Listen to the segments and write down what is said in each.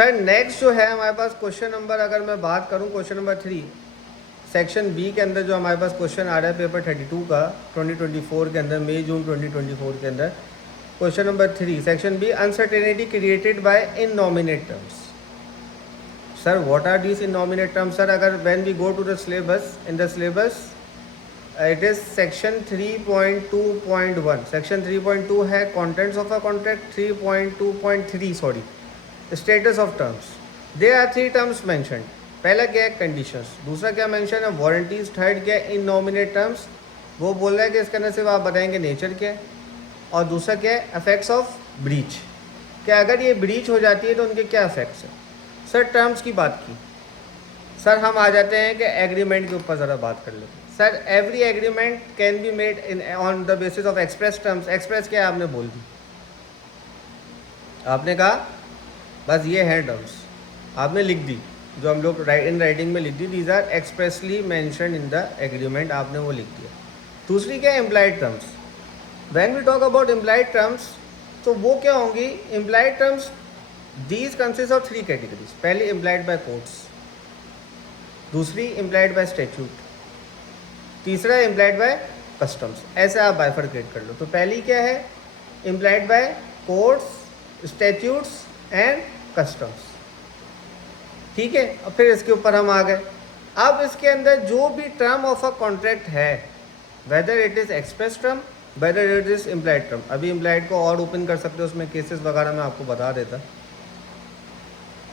Sir next जो है हमारे पास क्वेश्चन नंबर, अगर मैं बात करूं क्वेश्चन नंबर 3 सेक्शन बी के अंदर जो हमारे पास क्वेश्चन आ रहा है पेपर 32 का 2024 के अंदर, मई जून 2024 के अंदर। Question number 3 section B, uncertainty created by innominate terms. Sir what are these innominate terms? Sir अगर when we go to the syllabus, in the syllabus it is section 3.2.1। Section 3.2 है contents of a contract, 3.2.3 sorry status of terms. They are 3 terms mentioned. पहला क्या है? Conditions. दूसरा क्या mention है? Warranties. Third क्या है? इननॉमिनेट टर्म्स। वो बोल रहा है कि इसके अंदर सिर्फ आप बताएंगे नेचर क्या है, और दूसरा क्या है? Effects of breach. क्या अगर ये ब्रीच हो जाती है तो उनके क्या इफेक्ट्स हैं। सर टर्म्स की बात की, सर हम आ जाते हैं कि एग्रीमेंट के ऊपर ज़रा बात कर लेते हैं। Sir every agreement can be made in on the basis of express terms. Express क्या है? आपने बोल दी, आपने कहा बस ये है टर्म्स, आपने लिख दी, जो हम लोग इन राइटिंग में लिख दी, these are expressly mention in the agreement, आपने वो लिख दिया। दूसरी क्या है? Implied terms. When we talk about implied terms, तो वो क्या होंगी? Implied terms these consist of 3 categories. पहली इम्प्लाइड बाय कोर्ट्स, दूसरी इम्प्लाइड बाय स्टैट्यूट, तीसरा इम्प्लाइड बाय कस्टम्स। ऐसे आप बाइफरकेट कर लो। तो पहली क्या है? Implied by courts, statutes and customs. ठीक है, और फिर इसके ऊपर हम आ गए। अब इसके अंदर जो भी टर्म ऑफ अ कॉन्ट्रैक्ट है, whether it is express term, whether it is implied term. अभी इम्प्लाइड को और ओपन कर सकते हो, उसमें केसेस वगैरह मैं आपको बता देता।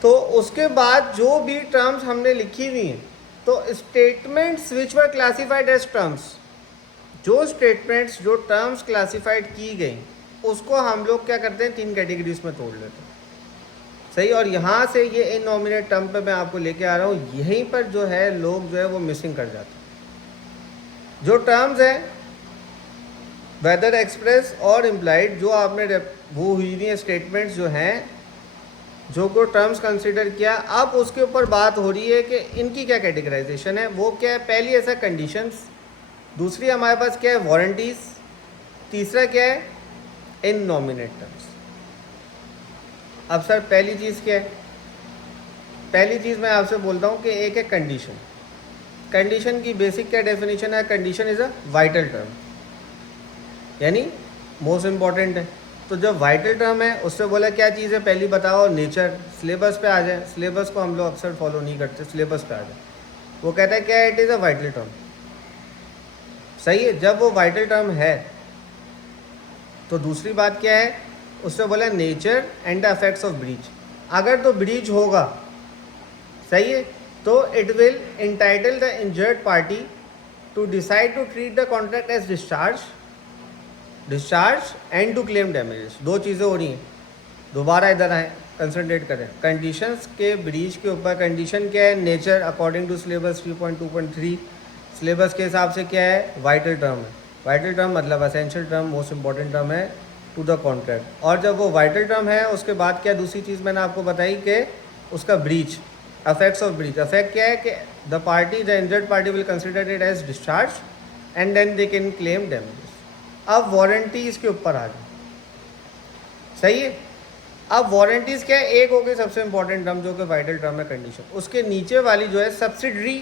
तो उसके बाद जो भी टर्म्स हमने लिखी हुई हैं, तो statements which were classified as terms, जो स्टेटमेंट्स, जो टर्म्स क्लासिफाइड की गई, उसको हम लोग क्या करते हैं? 3 कैटेगरीज में तोड़ लेते हैं। सही। और यहाँ से ये इननॉमिनेट टर्म पे मैं आपको लेके आ रहा हूँ, यहीं पर जो है लोग जो है वो मिसिंग कर जाते हैं। जो टर्म्स हैं वेदर एक्सप्रेस और इम्प्लाइड, जो आपने वो हुई थी स्टेटमेंट्स जो हैं, जो को टर्म्स कंसिडर किया, अब उसके ऊपर बात हो रही है कि इनकी क्या कैटेगराइजेशन है। वो क्या है? पहली ऐसा कंडीशंस, दूसरी हमारे पास क्या है? वारंटीज, तीसरा क्या है? इननॉमिनेट टर्म्स। अब सर पहली चीज़ क्या है? पहली चीज़ मैं आपसे बोलता हूँ कि एक है कंडीशन। कंडीशन की बेसिक क्या डेफिनेशन है? Condition is a vital term, यानी मोस्ट इम्पॉर्टेंट है। तो जब वाइटल टर्म है, उससे बोला क्या चीज़ है? पहली बताओ नेचर। सिलेबस पे आ जाए, सिलेबस को हम लोग अक्सर फॉलो नहीं करते, सिलेबस पे आ जाए। वो कहता है क्या? It is a vital term. सही है। जब वो वाइटल टर्म है, तो दूसरी बात क्या है? उससे बोला nature and the effects of breach. अगर तो ब्रीच होगा, सही है, तो it will entitle the injured party to decide to treat the contract as discharge and to claim damages. 2 चीज़ें हो रही हैं। दोबारा इधर आए, कंसंट्रेट करें कंडीशंस के ब्रीच के ऊपर। कंडीशन क्या है? Nature according to syllabus 3.2.3। Syllabus के हिसाब से क्या है? वाइटल टर्म है। वाइटल टर्म मतलब essential term, most important term है टू द कॉन्ट्रैक्ट। और जब वो वाइटल टर्म है, उसके बाद क्या दूसरी चीज़ मैंने आपको बताई कि उसका breach, effects of breach. Effect क्या है कि the party, the injured party will consider it as discharge and then they can claim damages. अब वारंटीज़ के ऊपर आ जाए। सही है। अब वारंटीज़ क्या है? एक हो गई सबसे इंपॉर्टेंट टर्म जो कि वाइटल टर्म है, कंडीशन। उसके नीचे वाली जो है सब्सिडरी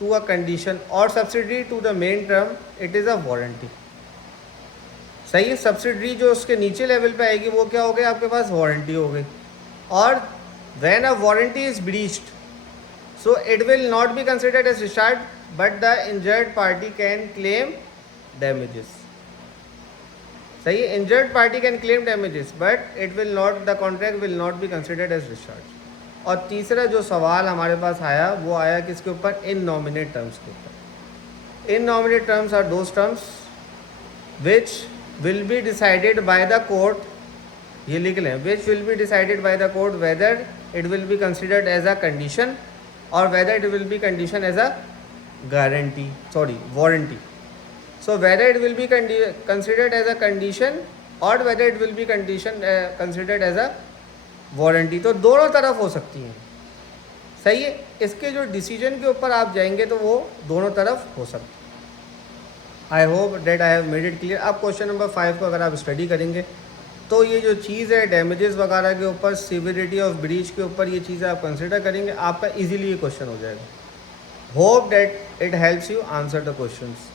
टू अ कंडीशन और subsidiary to the main term, it is a warranty. सही है। सब्सिडरी जो उसके नीचे लेवल पे आएगी, वो क्या हो गई? आपके पास वारंटी हो गई। और when a warranty is breached, so it will not be considered as discharge, but the injured party can claim damages. सही है। Injured party can claim damages, but it will not, the contract will not be considered as discharge. और तीसरा जो सवाल हमारे पास आया, वो आया किसके ऊपर? इननॉमिनेट टर्म्स के ऊपर। Innominate terms are those terms which will be decided by the court, ये लिख लें, which will be decided by the court whether it will be considered as a condition और whether it will be condition as a guarantee, sorry warranty. So whether it will be considered as a condition or whether it will be considered as a warranty, तो दोनों तरफ हो सकती हैं। सही है। इसके जो डिसीजन के ऊपर आप जाएंगे तो वो दोनों तरफ हो सकती है। I hope that I have made it clear. अब क्वेश्चन नंबर 5 को अगर आप स्टडी करेंगे तो ये जो चीज़ है डैमेजेस वगैरह के ऊपर, सिविरिटी ऑफ ब्रीच के ऊपर, ये चीज़ें आप कंसिडर करेंगे, आपका इजीली ये क्वेश्चन हो जाएगा। Hope that it helps you answer the questions.